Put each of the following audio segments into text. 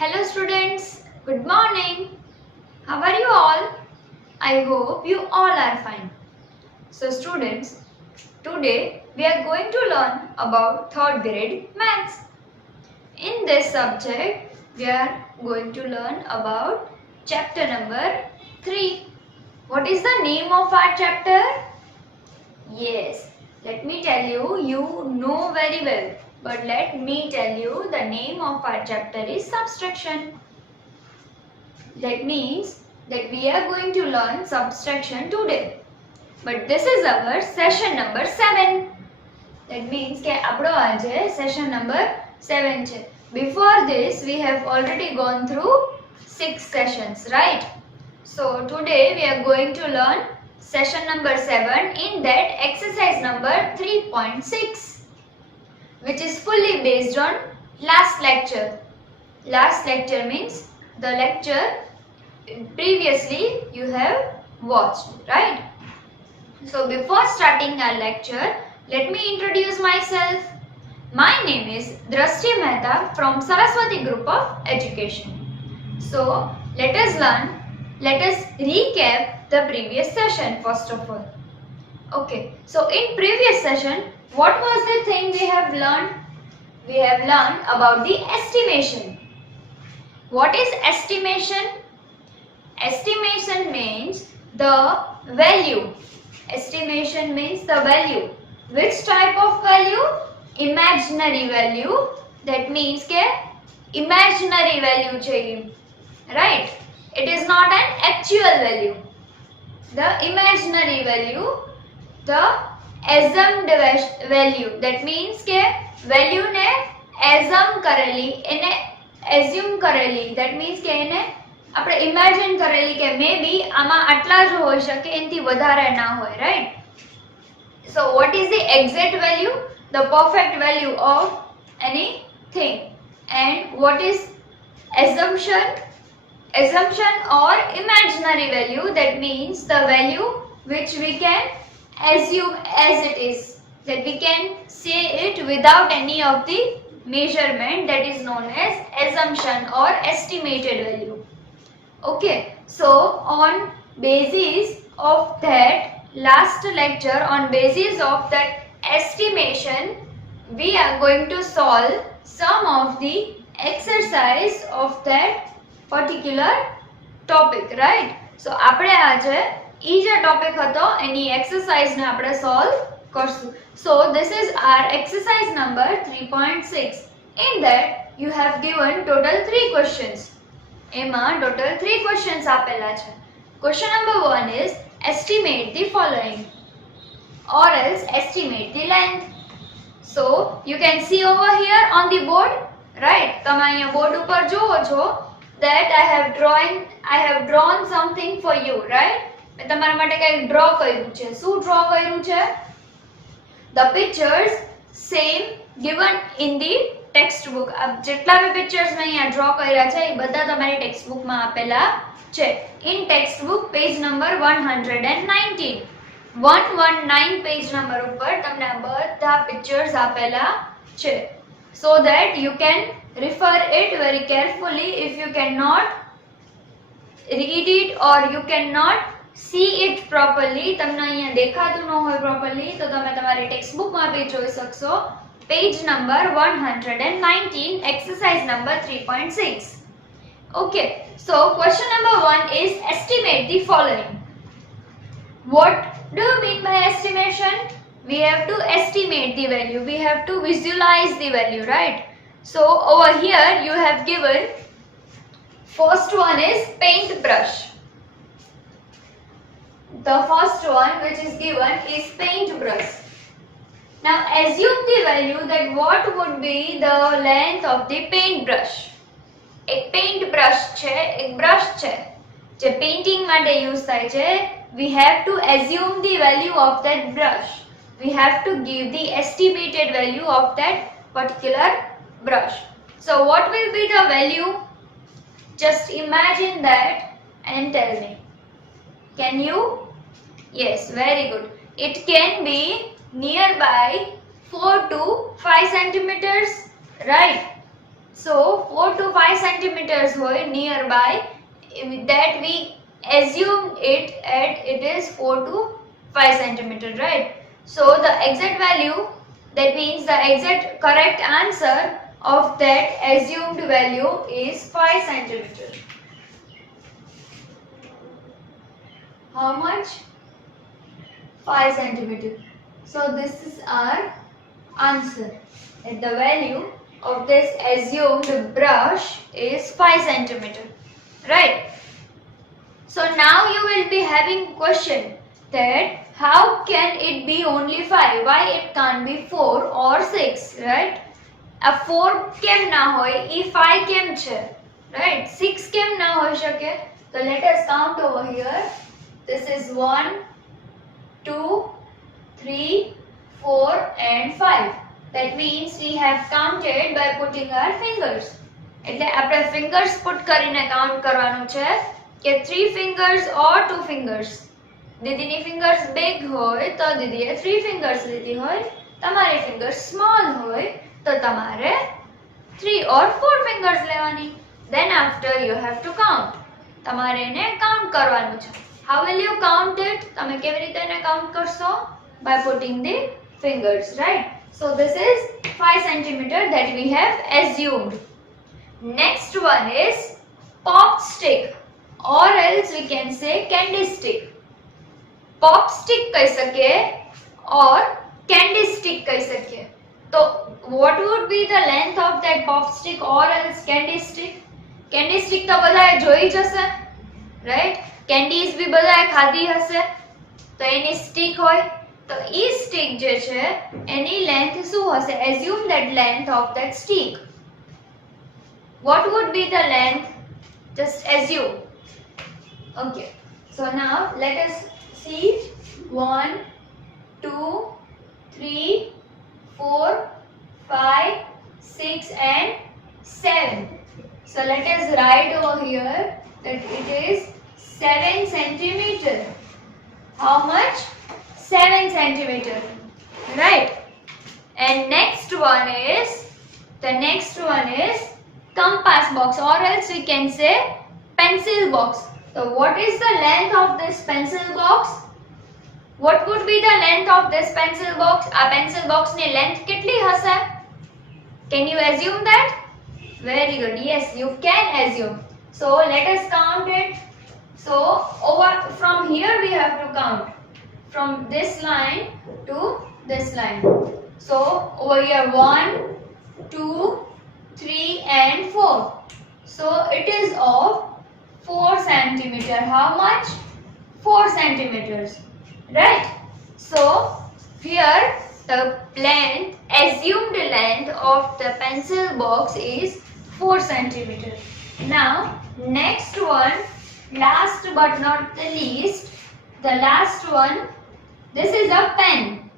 Hello students, good morning. How are you all? I hope you all are fine. So students, today we are going to learn about third grade maths. In this subject, we are going to learn about chapter number 3. What is the name of our chapter? Yes, let me tell you, you know very well. But let me tell you, the name of our chapter is subtraction. That means that we are going to learn subtraction today. But this is our session number 7. That means કે આપણો આજે session number 7 છે. Before this we have already gone through 6 sessions, right? So today we are going to learn session number 7, in that exercise number 3.6, which is fully based on last lecture. Last lecture means the lecture previously you have watched, right? So before starting our lecture, let me introduce myself. My name is Drashti Mehta from Saraswati Group of Education. So let us recap the previous session first of all. Okay, so in previous session, what was the thing we have learned? We have learned about the estimation. What is estimation? Estimation means the value. Estimation means the value. Which type of value? Imaginary value. That means ke imaginary value chahiye. Right? It is not an actual value. The imaginary value, the assumed value. That means ke value ne assume કરેલી, એને assume કરેલી. That means કે એને આપણે imagine કરેલી કે મે બી આમાં આટલા જ હોઈ શકે, એનાથી વધારે ના હોય, right? So what is the exact value? The perfect value of anything. And what is assumption? Assumption or imaginary value, that means the value which we can assume as it is, that we can say it without any of the measurement, that is known as assumption or estimated value. Okay, so on basis of that last lecture, on basis of that estimation, we are going to solve some of the exercise of that particular topic, right? So આપણે આજે ઈ જે topic હતો એની exercise ને આપણે solve કરશું. So this is our exercise number 3.6. In that you have given total 3 questions. એમાં total 3 questions આપેલા છે. Question number 1 is estimate the following, or else estimate the length. So you can see over here on the board, right? તમે અહીંયા board ઉપર જુઓ છો that I have drawn something for you, right? મેં તમારા માટે કંઈક draw કર્યું છે. શું draw કર્યું છે? The pictures same given in the textbook. अब જેટલા બી pictures મેં અહીંયા draw કર્યા છે એ બધા તમારી textbook માં આપેલા છે. In textbook page number 119. 119 page number ઉપર તમને આ બધા pictures આપેલા છે. So that you can refer it very carefully. If you cannot read it or you cannot see it properly, તમને અહીંયા દેખાતું ન હોય properly, તો તમે તમારી textbook માં બી જોઈ શકશો. Page number 119, exercise number 3.6. Okay, so question number 1 is estimate the following. What do you mean by estimation? We have to estimate the value. We have to visualize the value, right? So over here you have given, first one is paintbrush. The first one which is given is paintbrush. Now assume the value that what would be the length of the paintbrush. એક paintbrush છે, એક brush છે જે painting માટે use થાય છે. We have to assume the value of that brush. We have to give the estimated value of that particular brush. So what will be the value? Just imagine that and tell me. Can you? Yes, very good. It can be nearby 4 to 5 centimeters, right? So 4 to 5 centimeters હોય nearby, that we assume it is 4 to 5 centimeter, right? So the exact value, that means the exact correct answer of that assumed value is 5 centimeter. How much? 5 centimeter. So this is our answer. And the value of this assumed brush is 5 centimeter. Right? So now you will be having question that how can it be only 5? Why it can't be 4 or 6? Right? A 4 કેમ ના હોય? E 5 કેમ છે? Right? 6 કેમ ના હોઈ શકે? So let us count over here. This is 1, 2, 3, 4 and 5. That means we have counted by putting our fingers. એટલે આપણે fingers put કરીને count કરવાનું છે કે 3 fingers or 2 fingers. દીદીની fingers big હોય તો દીદીએ 3 fingers લીધી હોય, તમારી fingers small હોય તો તમારે 3 or 4 fingers લેવાની. Then after you have to count. તમારે એને count કરવાનું છે. How will you count it? તમે કેવી રીતે એને count કરશો? By putting the fingers, right? So this is 5 centimeter that we have assumed. Next one is pop stick, or else we can say candy stick. Pop stick કહી શકીએ or candy stick કહી શકીએ. So what would be the length of that pop stick or else candy stick? Candy stick તો બધાએ જોઈ જ હશે, right? Candies બી બધાએ ખાધી હશે, તો એની stick હોય. તો એ stick જે છે એની length શું હશે? Assume that length of that stick. What would be the length? Just assume. Okay. So now let us see 1, 2, 3, 4, 5, 6 and 7. So let us write over here that it is 7 centimeter. How much? 7 centimeter. Right? And next one is compass box, or else we can say pencil box. So what is the length of this pencil box? What would be the length of this pencil box? A pencil box ni length ketli hase? Can you assume that? Very good. Yes, you can assume. So let us count it. So over from here we have to count from this line to this line. So over here 1, 2, 3 and 4. So it is of 4 centimeter. How much? 4 centimeters. Right? So here the length, assumed length of the pencil box is 4 centimeter. Now next one, last but not the least, the last one, this is a pen.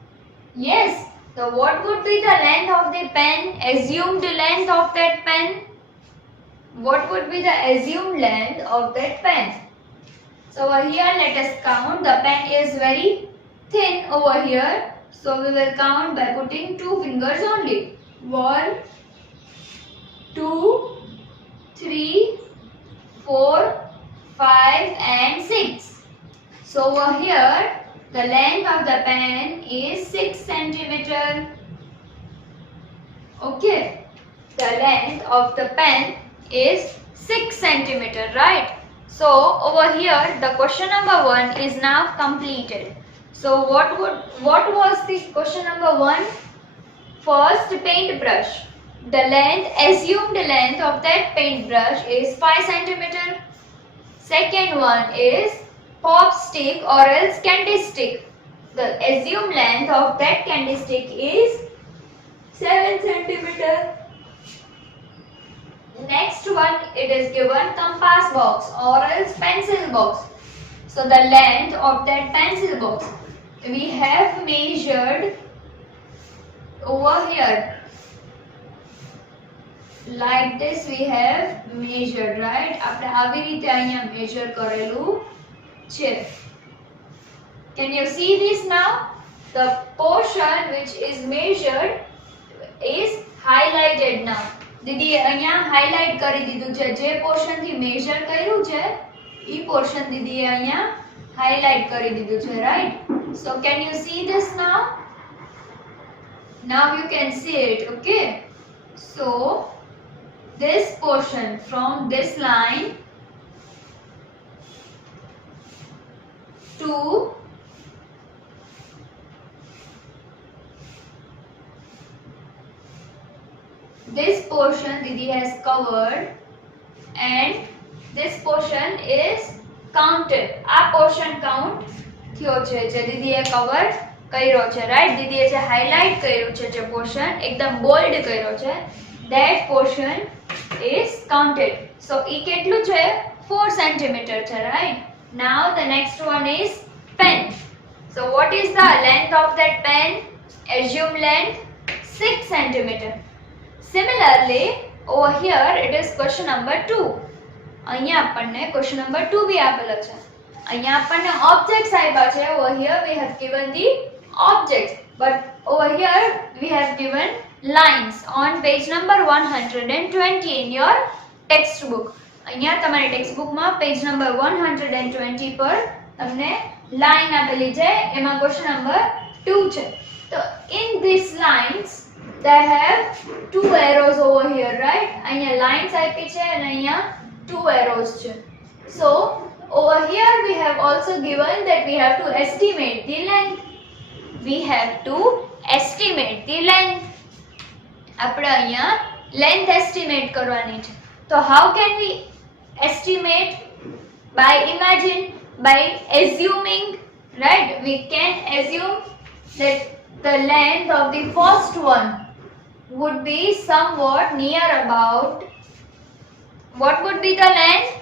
Yes. So what would be the length of the pen? Assumed length of that pen? What would be the assumed length of that pen? So over here let us count. The pen is very thin over here. So we will count by putting 2 fingers only. 1, 2, 3, 4, 5 and 6. So over here the length of the pen is 6 centimeter. Okay. The length of the pen is 6 centimeter, right? So over here the question number 1 is now completed. So what was the question number 1? First, paintbrush. The length, assumed length of that paintbrush is 5 centimeter. Second one is pop stick or else candy stick. The assumed length of that candy stick is 7 centimeter. Next one, it is given compass box or else pencil box. So the length of that pencil box, we have measured over here. Like this we have measured, right? આપણે આવી રીતે અહીંયા measure કરેલું છે. Can you see this now? The portion which is measured is highlighted now. દીદીએ અહીંયા highlight કરી દીધું છે, જે પોર્શન થી મેજર કર્યું છે ઈ પોર્શન દીદીએ અહીંયા હાઇલાઇટ કરી દીધું છે, right? So can you see this now? Now you can see it, okay? So this portion from this line to this portion Didi has covered and this portion is counted. આ portion count થયો છે જે દીદીએ cover કર્યો છે, right? દીદીએ જે highlight કર્યું છે, જે પોર્શન એકદમ બોલ્ડ કર્યો છે, that portion is counted. So ઈ કેટલું છે? 4 cm છે, right? Now the next one is pen. So what is the length of that pen? Assume length 6 cm. Similarly, over here it is question number 2. અહીંયા આપણને question number 2 બી આપેલો છે. અહીંયા આપણને objects આપ્યા છે. Over here we have given the objects, but over here we have given lines on page number 120 in your textbook. અહીંયા તમારી ટેક્સ્ટબુક માં પેજ નંબર 120 પર તમને લાઈન આપેલી છે, એમાં ક્વેશ્ચન નંબર 2 છે. તો in these lines they have 2 arrows over here, right? અહીંયા lines આપી છે અને અહીંયા 2 arrows છે. So over here we have also given that we have to estimate the length. We have to estimate the length. આપણે અહીંયા length estimate કરવાની છે. So how can we estimate? By imagine, by assuming, right? We can assume that the length of the first one would be somewhat near about. What would be the length?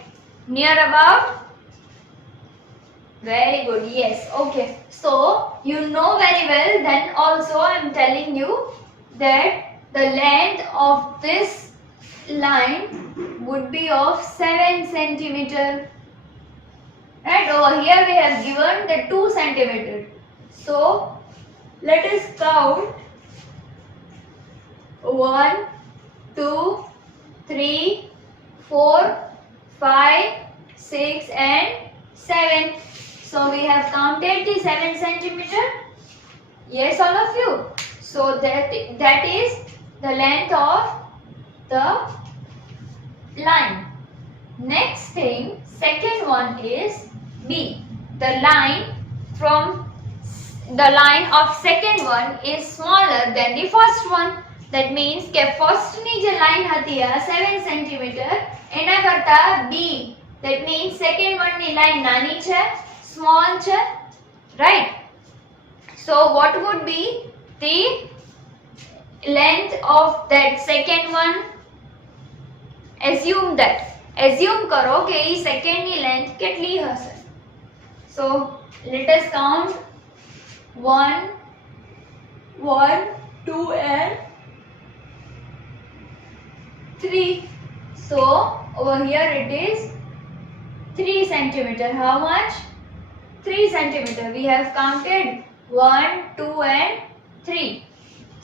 Near about? Very good, yes, okay. So you know very well, then also I am telling you that the length of this line would be of 7 cm. Right, over here we have given the 2 cm. So let us count 1, 2, 3, 4, 5, 6 and 7. So we have counted the 7 cm. Yes, all of you. So that is the length of the line. Next thing, second one is B. The line of second one is smaller than the first one. That means કે first ની જે line હતી આ 7 cm, એના કરતા B, that means second one ની line નાની છે, small છે, right? So what would be the length of that second one? Assume that. Assume करो कि ई second ની length કેટલી હશે. So let us count 1, 2 and 3. So over here it is 3 cm. How much? 3 cm. We have counted 1, 2 and 3.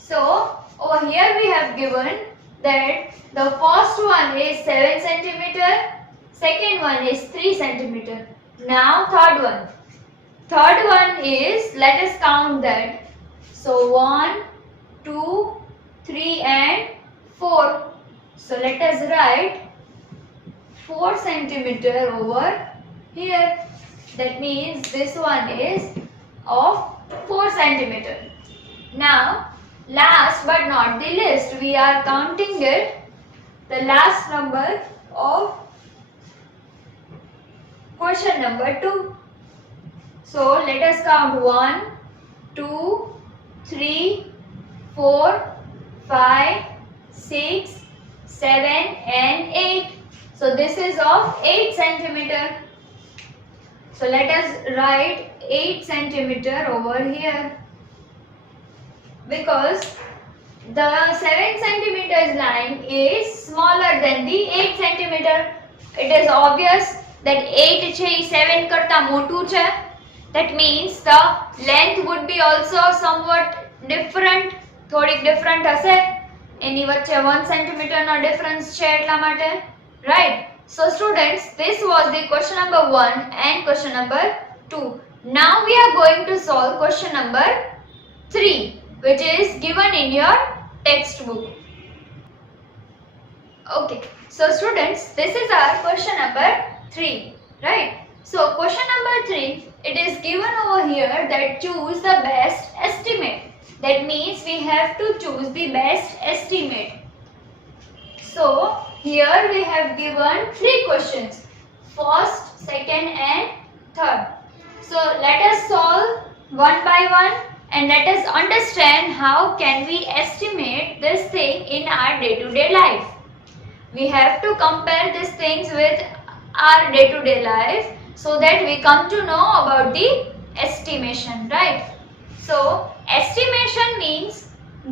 So over here we have given that the first one is 7 cm, second one is 3 cm. Now third one. Third one is, let us count that. So 1, 2, 3 and 4. So let us write 4 cm over here. That means this one is of 4 cm. Now last but not the least, we are counting it, the last number of question number 2. So let us count 1, 2, 3, 4, 5, 6, 7 and 8. So this is of 8 cm. So let us write 8 cm over here, because the 7 cm line is smaller than the 8 cm. It is obvious that 8 છે ઈ 7 કરતા મોટું છે. That means the length would be also somewhat different, થોડીક different હશે. એની વચ્ચે 1 centimetre નો difference છે એટલા માટે, right? So students, this was the question number 1 and question number 2. Now we are going to solve question number 3, which is given in your textbook. Okay, so students, this is our question number 3, right? So question number 3, it is given over here that choose the best estimate. That means we have to choose the best estimate. So here we have given 3 questions, first, second and third. So let us solve one by one and let us understand how can we estimate this thing in our day-to-day life. We have to compare these things with our day-to-day life so that we come to know about the estimation, right? So estimation means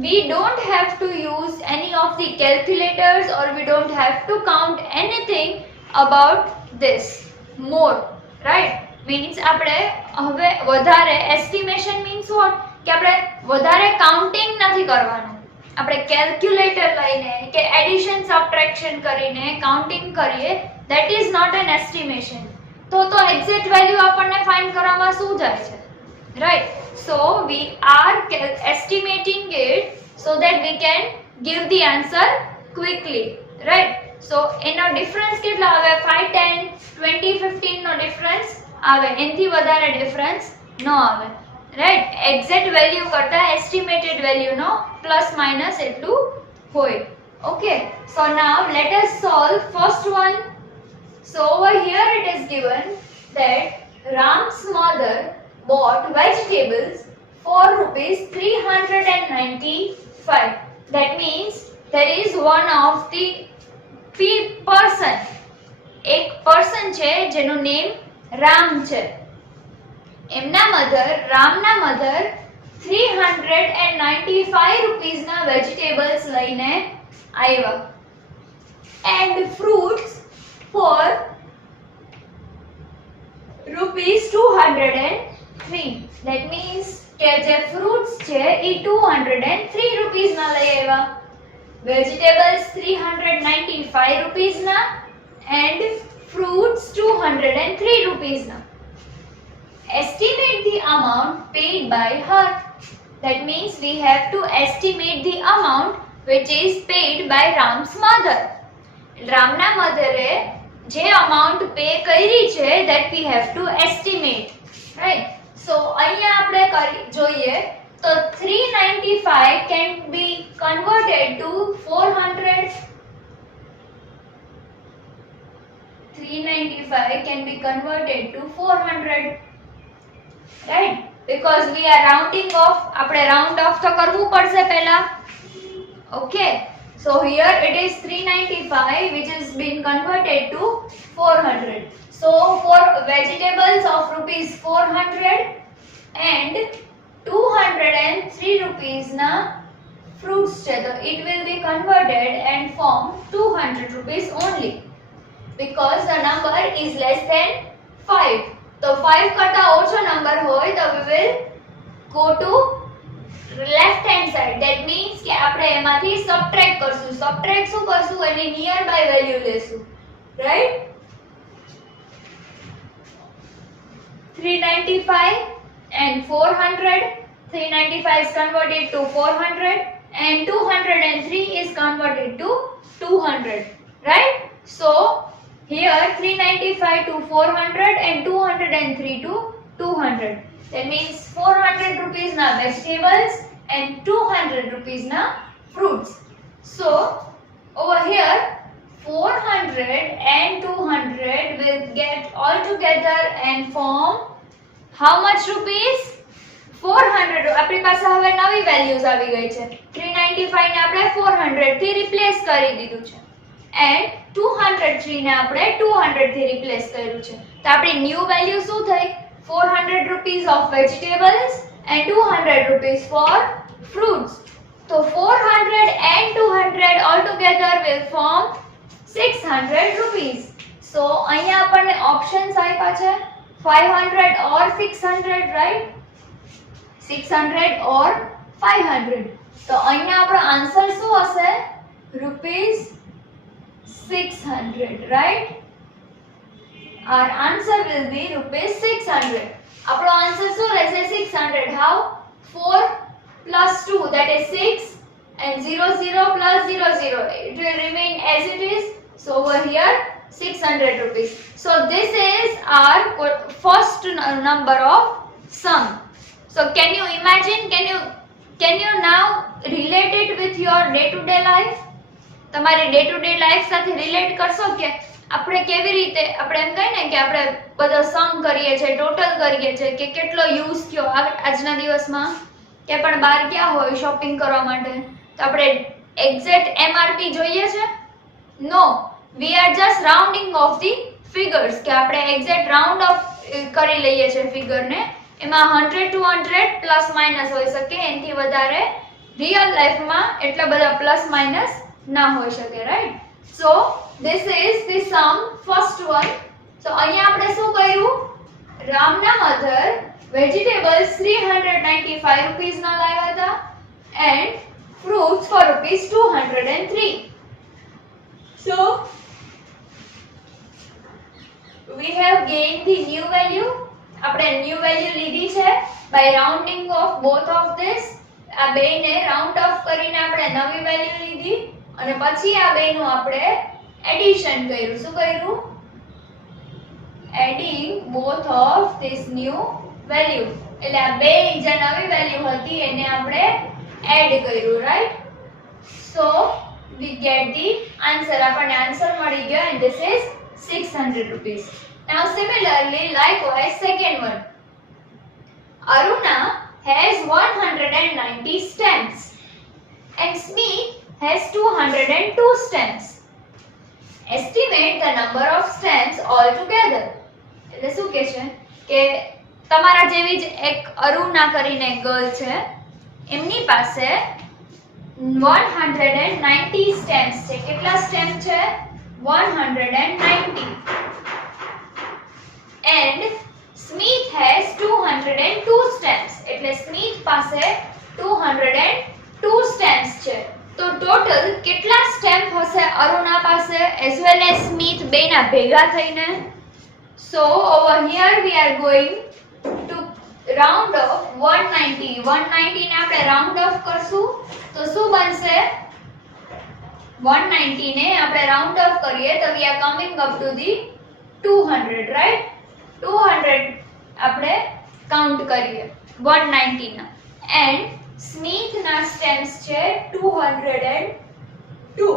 we don't have to use any of the calculators or we don't have to count anything about this more, right? Means આપણે હવે વધારે estimation means what? કે આપણે વધારે counting નથી કરવાનું. આપણે calculator લઈને કે એડિશન સબટ્રેક્શન કરીને કાઉન્ટિંગ કરીએ, that is not an estimation. તો એક્ઝેક્ટ વેલ્યુ આપણને ફાઇન્ડ કરવામાં શું જાય છે, right? So we are estimating it so that we can give the answer quickly, right? So એનો ડિફરન્સ કેટલા આવે? 5 10 20 15 નો ડિફરન્સ આવે, એનથી વધારે ડિફરન્સ ન આવે, રાઈટ? એક્ઝેક્ટ વેલ્યુ કરતા એસ્ટિમેટેડ વેલ્યુ નો પ્લસ માઇનસ એટલું હોય. Okay, so now let us solve first one. So over here it is given that Ram's mother bought vegetables for rupees 395. That means there is one of the person, એક person છે જેનું name Ram છે. એમના mother, રામના mother 395 rupees ના vegetables લઈને આવ્યા and fruits for rupees 203. That means કે જે fruits છે એ 203 રૂપીસ ના લઈ આવ્યા, vegetables 395 રૂપીસ ના and fruits 203 rupees na. Estimate the amount paid by her. That means we have to estimate the amount which is paid by Ram's mother. Ramna mother જે amount pay કરી છે that we have to estimate, right? So અહીંયા આપણે જોઈએ તો 395 can be converted to 400. 395 can be converted to 400, right? Because we are rounding off, આપણે round off તો કરવું પડશે પહેલા. Okay, so here it is 395 which has been converted to 400. So for vegetables of rupees 400 and 203 rupees na fruits છે, so it will be converted and form 200 rupees only. Because the number is less than 5. So 5 કરતા ઓછો number હોય તો we will go to left hand side. That means કે આપણે એમાંથી subtract કરશું. Subtract શું કરશું? એની nearby value લેશું, right? 395 and 400. 395 is converted to 400 and 203 is converted to 200, right? So here 395 to 400 and 203 to 200. That means 400 rupees na vegetables and 200 rupees na fruits. So over here 400 and 200 will get all together and form how much rupees? 400. આપણી પાસે હવે નવી values આવી ગઈ છે. 395 ને આપણે 400 થી રિપ્લેસ કરી દીધું છે and 203 ને આપણે 200 થી રિપ્લેસ કર્યું છે. તો આપણી ન્યુ વેલ્યુ શું થઈ? 400 rupees of vegetables and 200 rupees for fruits. So 400 and 200 all together will form 600 rupees. So અહીંયા આપણને ઓપ્શન્સ આપ્યા છે 500 or 600, right? 600 or 500. તો અહીંયા આપણો આન્સર શું હશે? ₹600, right? Our answer will be ₹600. આપણો આન્સર શું રહેશે? 600. How? 4 plus 2, that is 6, and 0 0 plus 0 0. It will remain as it is. So over here 600 rupees. So this is our first number of sum. So can you imagine? Can you now relate it with your day to day life? તમારી day to day life સાથે relate કરશો કે આપણે કેવી રીતે આપણે એમ કહીએ ને કે આપણે બધો સમ કરીએ છીએ, ટોટલ કરીએ છીએ કે કેટલો યુઝ થયો આજના દિવસમાં કે પણ બહાર ગયા હોય શોપિંગ કરવા માટે તો આપણે એક્ઝેક્ટ એમઆરપી જોઈએ છે? No, we are just rounding off the figures કે આપણે એક્ઝેક્ટ રાઉન્ડ ઓફ કરી લઈએ છીએ ફિગરને. એમાં 100 to 100 પ્લસ માઇનસ હોઈ શકે, એનાથી વધારે રિયલ લાઈફમાં એટલા બધા પ્લસ માઇનસ ના હોઈ શકે, right? So this is the sum first one. So અહીંયા આપણે શું કર્યું? રામના મધર વેજીટેબલ્સ 395 રૂપીસ ના લાવ્યા હતા and fruits for ₹203. So we have gained the new value. આપણે ન્યુ વેલ્યુ લીધી છે by rounding of both of this. આ બેને રાઉન્ડ ઓફ કરીને આપણે નવી વેલ્યુ લીધી અને પછી આ બેનું આપણે એડિશન કર્યું. શું કર્યું? Adding both of this new value. એટલે આ બે જે નવી વેલ્યુ હતી એને આપણે એડ કર્યું, right? So we get the answer. આપણને આન્સર મળી ગયો and this is 600 rupees. Now similarly, likewise, second one. Aruna has 190 stamps and Smith has 202 stamps. Estimate the number of stamps altogether. એટલે શું કહે છે કે તમારા જેવી જ એક અરુણા કરીને ગર્લ છે, એમની પાસે 190 સ્ટેમ્પ્સ છે. કેટલા સ્ટેમ્પ છે? 190. And Smith has 202 stamps. એટલે સ્મિથ પાસે 202 stamps છે. તો ટોટલ કેટલા સ્ટેમ્પ હશે અરુણા પાસે as well as સ્મિથ બેના ભેગા થઈને? So over here we are going to round off 190. 190 ને આપણે round off કરશું તો શું બનશે? 190 ને આપણે round off કરીએ તો we are coming up to the 200, right? 200 આપણે કાઉન્ટ કરીએ 190 ના એન્ડ સ્મિથ ના સ્ટેમ્પ્સ છે 202.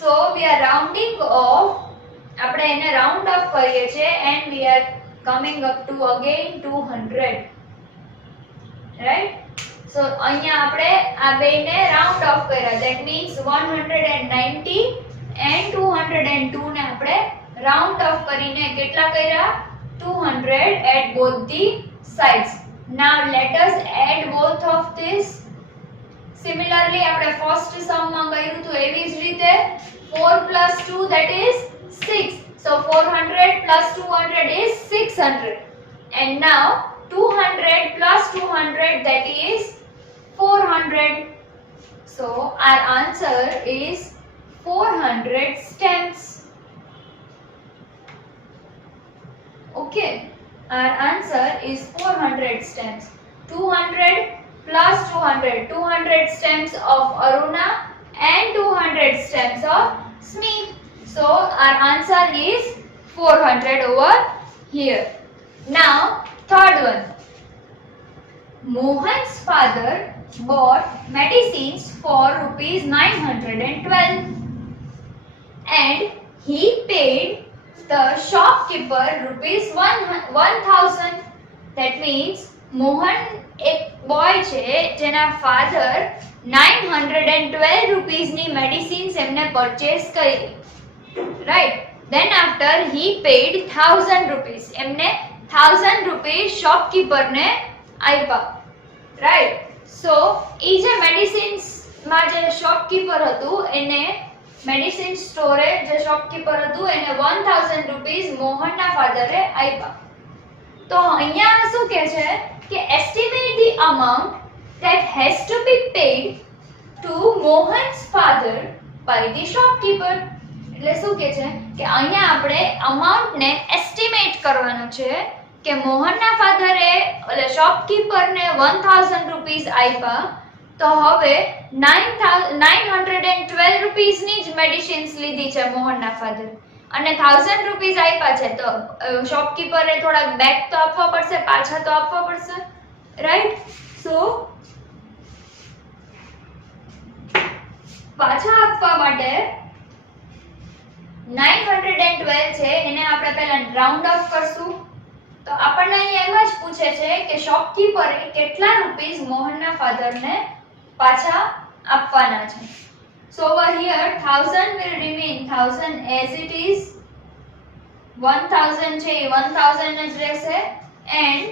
So we are rounding off, આપણે એને રાઉન્ડ ઓફ કરીએ છીએ and we are coming up to again 200, right? So અહીંયા આપણે આ બેને રાઉન્ડ ઓફ કર્યા. ધેટ મીન્સ 190 એન્ડ 202 ને આપણે રાઉન્ડ ઓફ કરીને કેટલા કર્યા? 200 at both the sides. Now let us add both of this. Similarly આપણે ફર્સ્ટ સમ માં કર્યું તો એવી જ રીતે 4 plus 2 that is 6. So 400 plus 200 is 600. And now 200 plus 200 that is 400. So our answer is 400 stamps. Okay, our answer is 400 stamps. 200 plus 200, 200 stamps of Aruna and 200 stamps of Smith. So our answer is 400 over here. Now third one. Mohan's father bought medicines for ₹912 and he paid the shopkeeper ₹1000. That means Mohan એક boy છે જેના father 912 રૂપીસની medicines એમને purchase કરી, right? Then after he paid 1000 rupees. એમને 1000 rupees શોપકીપરને આપ્યા, right? સો એ જે medicines માં જે શોપકીપર હતું એને મેડિસિન સ્ટોરે જે શોપકીપર હતું એને 1000 રૂપીસ મોહનના ફાધરે આપ્યા. તો અહીંયા શું કહે છે કે estimate the amount that has to be paid to Mohan's father by the shopkeeper. એટલે શું કે છે કે અહીંયા આપણે amount ને estimate કરવાનું છે કે મોહનના ફાધરે એટલે શોપકીપરને 1000 રૂપીસ આપ્યા તો હવે 912 રૂપીસની જ મેડિસિન્સ લીધી છે મોહનના ફાધર અને 1000 રૂપીસ આપ્યા છે તો શોપકીપરે થોડાક બેક તો આપવા પડશે, પાછા તો આપવા પડશે, રાઈટ? સો પાછા આપવા માટે 912 છે એને આપણે પહેલા રાઉન્ડ ઓફ કરશું તો આપણને અહીં એમ જ પૂછે છે કે શોપકીપરે કેટલા રૂપીસ મોહનના ફાધરને પાછા આપવાના છે. So over here 1000 will remain 1000 as it is, 1000 છે એ 1000 જ રહેશે and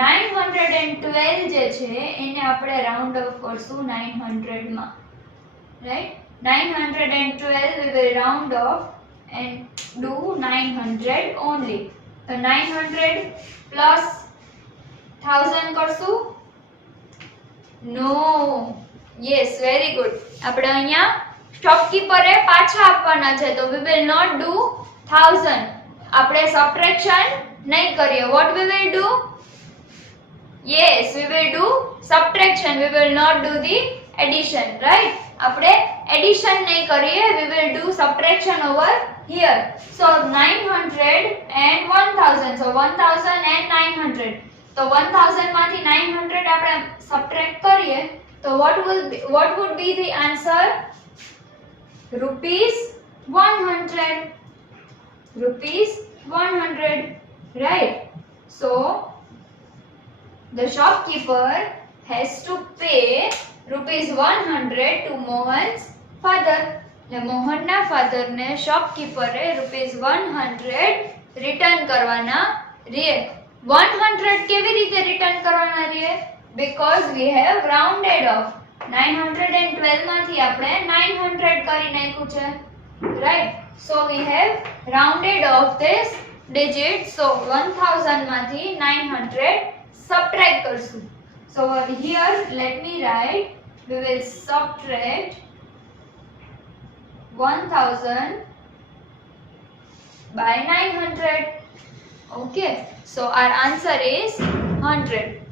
912 જે છે એને આપણે રાઉન્ડ ઓફ કરશું 900 માં, right? 912 we will round off and do 900 only. So 900 plus 1000 કરશું? No. Yes, very good. આપણે અહીંયા શોપકીપરે પાછા આપવાના છે તો we will not do 1000. આપણે સબટ્રેક્શન નહીં કરીએ. What we will do? Yes, we will do subtraction. We will not do the addition, right? આપણે addition નહીં કરીએ. We will do subtraction over here. So 900 and 1000. So 1000 and 900. તો 1000 માંથી 900 આપણે subtract કરીએ તો what would be the answer? Rupees 100. Rupees 100, right? So the shopkeeper has to pay rupees 100 to Mohan's father. એટલે મોહનના ફાધરને શોપકીપરે rupees 100 return કરવાના રહે. 100 કેવી રીતે રિટર્ન કરવાના રહે? because we have rounded off. 912 માંથી આપણે 900 કરી નાખ્યું છે, right? So we have rounded off this digit. So 1000 માંથી 900 subtract કરશું. So here let me write, we will subtract 1000 by 900. Okay, so our answer is 100.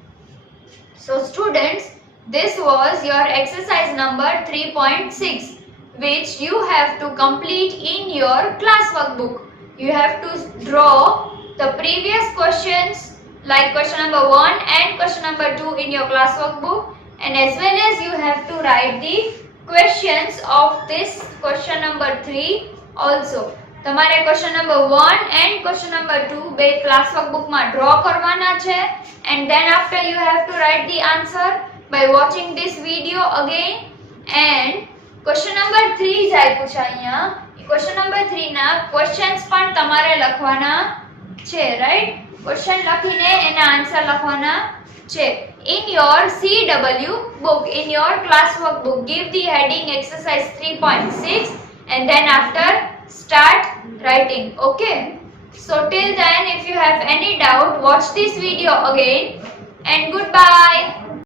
So students, this was your exercise number 3.6 which you have to complete in your class workbook. You have to draw the previous questions like question number 1 and question number 2 in your class workbook, and as well as you have to write the questions of this question number 3 also. તમારે question number 1 and question number 2 બે class workbook માં draw કરવાના છે and then after you have to write the answer by watching this video again. And question number 3 જ આપ્યું છે અહીંયા. question number 3 ના questions પણ તમારે લખવાના છે, right? question લખીને એના આન્સર લખવાના છે. In your CW book, in your class workbook, give the heading exercise 3.6 and then after start writing. Okay, so till then if you have any doubt, watch this video again and goodbye.